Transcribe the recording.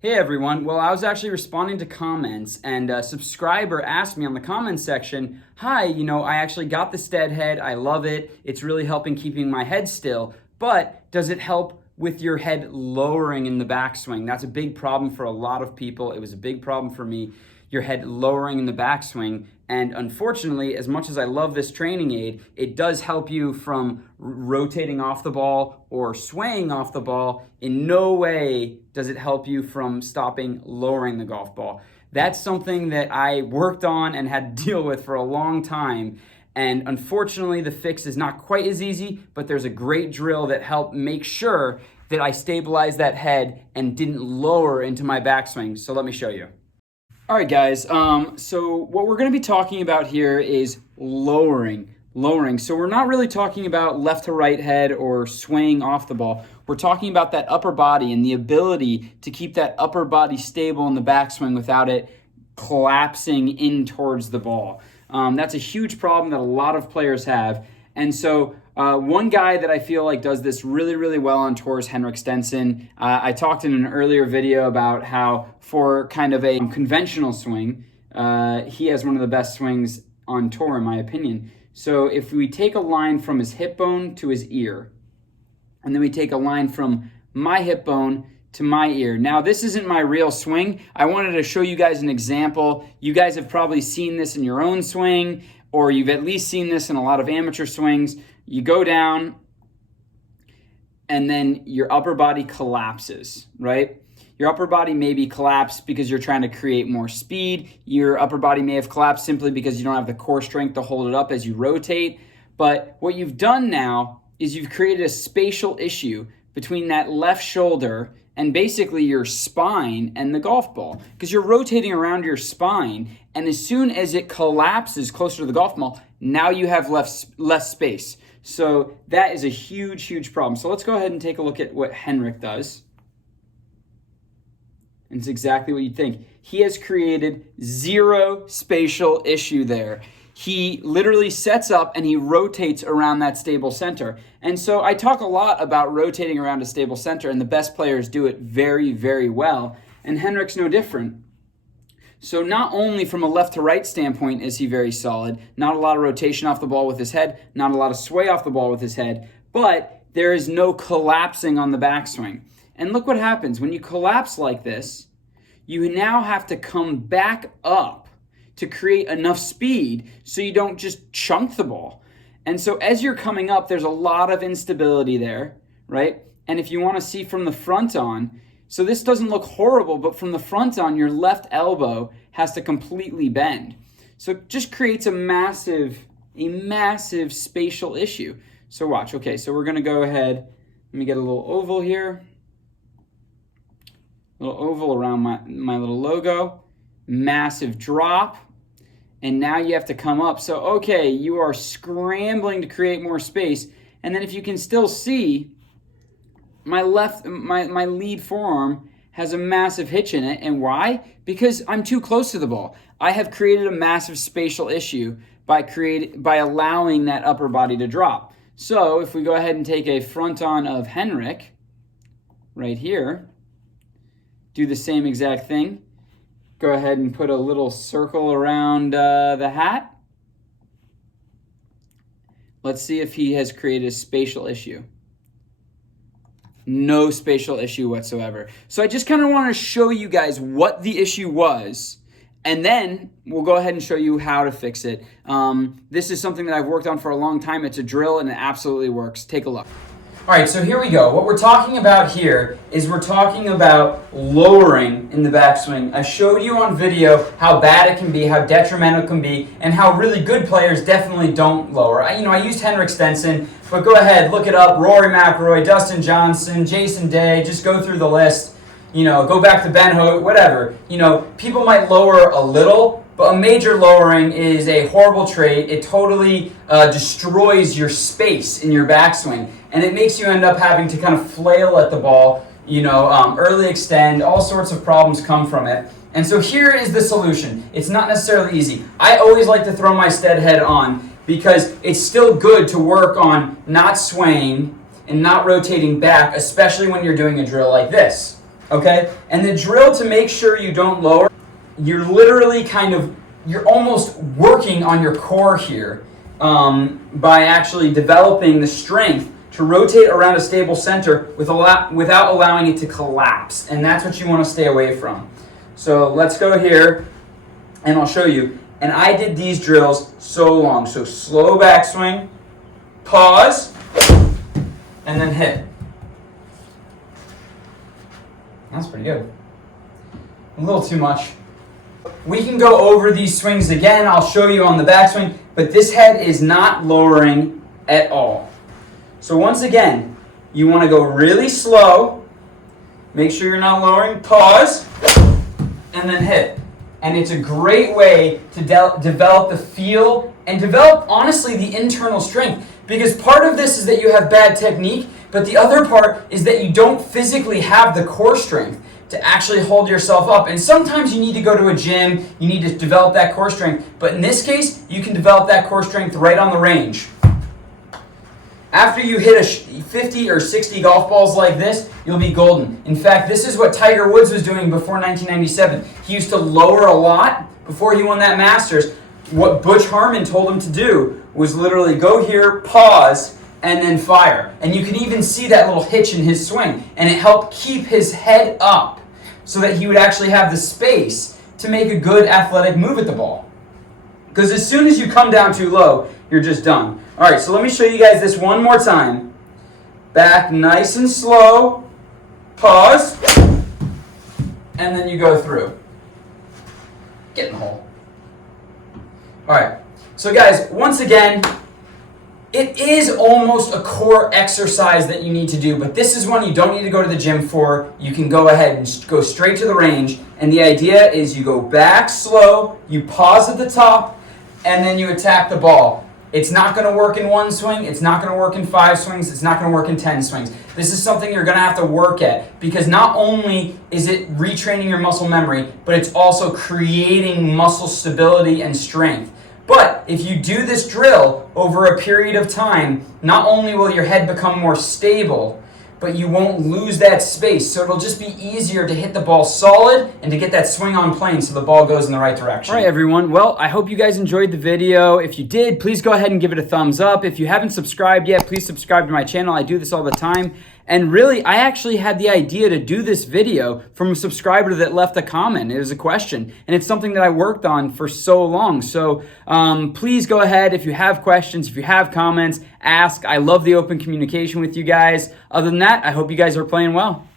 Hey everyone, well I was actually responding to comments and a subscriber asked me on the comments section, hi, I actually got the Stead head, I love it, it's really helping keeping my head still, but does it help with your head lowering in the backswing? That's a big problem for a lot of people, it was a big problem for me, your head lowering in the backswing. And unfortunately, as much as I love this training aid, it does help you from rotating off the ball or swaying off the ball. In no way does it help you from stopping lowering the golf ball. That's something that I worked on and had to deal with for a long time. And unfortunately, the fix is not quite as easy, but there's a great drill that helped make sure that I stabilized that head and didn't lower into my backswing. So let me show you. All right, guys, so what we're going to be talking about here is lowering. So we're not really talking about left to right head or swaying off the ball. We're talking about that upper body and the ability to keep that upper body stable in the backswing without it collapsing in towards the ball. That's a huge problem that a lot of players have. And so one guy that I feel like does this really, really well on tour is Henrik Stenson. I talked in an earlier video about how for kind of a conventional swing, he has one of the best swings on tour in my opinion. So if we take a line from his hip bone to his ear, and then we take a line from my hip bone to my ear. Now, this isn't my real swing. I wanted to show you guys an example. You guys have probably seen this in your own swing, or you've at least seen this in a lot of amateur swings. You go down, and then your upper body collapses, right? Your upper body may be collapsed because you're trying to create more speed. Your upper body may have collapsed simply because you don't have the core strength to hold it up as you rotate. But what you've done now is you've created a spatial issue between that left shoulder and basically your spine and the golf ball, because you're rotating around your spine, and as soon as it collapses closer to the golf ball, now you have less space. So that is a huge, huge problem. So let's go ahead and take a look at what Henrik does. And it's exactly what you'd think. He has created zero spatial issue there. He literally sets up and he rotates around that stable center. And so I talk a lot about rotating around a stable center, and the best players do it very, very well. And Henrik's no different. So not only from a left to right standpoint is he very solid, not a lot of rotation off the ball with his head, not a lot of sway off the ball with his head, but there is no collapsing on the backswing. And look what happens. When you collapse like this, you now have to come back up to create enough speed so you don't just chunk the ball. And so as you're coming up, there's a lot of instability there, right? And if you want to see from the front on, so this doesn't look horrible, but from the front on, your left elbow has to completely bend. So it just creates a massive spatial issue. So watch, okay, so we're gonna go ahead, let me get a little oval here. Little oval around my little logo, massive drop. And now you have to come up. So, okay, you are scrambling to create more space. And then if you can still see, my lead forearm has a massive hitch in it. And why? Because I'm too close to the ball. I have created a massive spatial issue by allowing that upper body to drop. So if we go ahead and take a front on of Henrik right here, do the same exact thing. Go ahead and put a little circle around the hat. Let's see if he has created a spatial issue. No spatial issue whatsoever. So I just kind of want to show you guys what the issue was, and then we'll go ahead and show you how to fix it. This is something that I've worked on for a long time. It's a drill and it absolutely works. Take a look. All right, so here we go. What we're talking about here is we're talking about lowering in the backswing. I showed you on video how bad it can be, how detrimental it can be, and how really good players definitely don't lower. I used Henrik Stenson, but go ahead, look it up. Rory McIlroy, Dustin Johnson, Jason Day, just go through the list. Go back to Ben Hogan, whatever. People might lower a little, but a major lowering is a horrible trait. It totally destroys your space in your backswing. And it makes you end up having to kind of flail at the ball, early extend, all sorts of problems come from it. And so here is the solution. It's not necessarily easy. I always like to throw my Stead head on because it's still good to work on not swaying and not rotating back, especially when you're doing a drill like this. okay? And the drill, to make sure you don't lower, you're literally you're almost working on your core here by actually developing the strength to rotate around a stable center without allowing it to collapse. And that's what you want to stay away from. So let's go here and I'll show you. And I did these drills so long. So slow backswing, pause, and then hit. That's pretty good. A little too much. We can go over these swings again. I'll show you on the backswing, but this head is not lowering at all. So once again, you want to go really slow. Make sure you're not lowering. Pause, and then hit. And it's a great way to develop the feel and develop, honestly, the internal strength. Because part of this is that you have bad technique, but the other part is that you don't physically have the core strength to actually hold yourself up. And sometimes you need to go to a gym, you need to develop that core strength. But in this case, you can develop that core strength right on the range. After you hit 50 or 60 golf balls like this, you'll be golden. In fact, this is what Tiger Woods was doing before 1997. He used to lower a lot before he won that Masters. What Butch Harmon told him to do was literally go here, pause, and then fire. And you can even see that little hitch in his swing. And it helped keep his head up so that he would actually have the space to make a good athletic move at the ball. Because as soon as you come down too low, you're just done. All right, so let me show you guys this one more time. Back nice and slow, pause, and then you go through. Get in the hole. All right, so guys, once again, it is almost a core exercise that you need to do, but this is one you don't need to go to the gym for. You can go ahead and go straight to the range, and the idea is you go back slow, you pause at the top, and then you attack the ball. It's not going to work in one swing, it's not going to work in 5 swings, it's not going to work in 10 swings. This is something you're going to have to work at, because not only is it retraining your muscle memory, but it's also creating muscle stability and strength. But if you do this drill over a period of time, not only will your head become more stable, but you won't lose that space. So it'll just be easier to hit the ball solid and to get that swing on plane so the ball goes in the right direction. All right, everyone. Well, I hope you guys enjoyed the video. If you did, please go ahead and give it a thumbs up. If you haven't subscribed yet, please subscribe to my channel. I do this all the time. And really, I actually had the idea to do this video from a subscriber that left a comment. It was a question, and it's something that I worked on for so long. So please go ahead. If you have questions, if you have comments, ask. I love the open communication with you guys. Other than that, I hope you guys are playing well.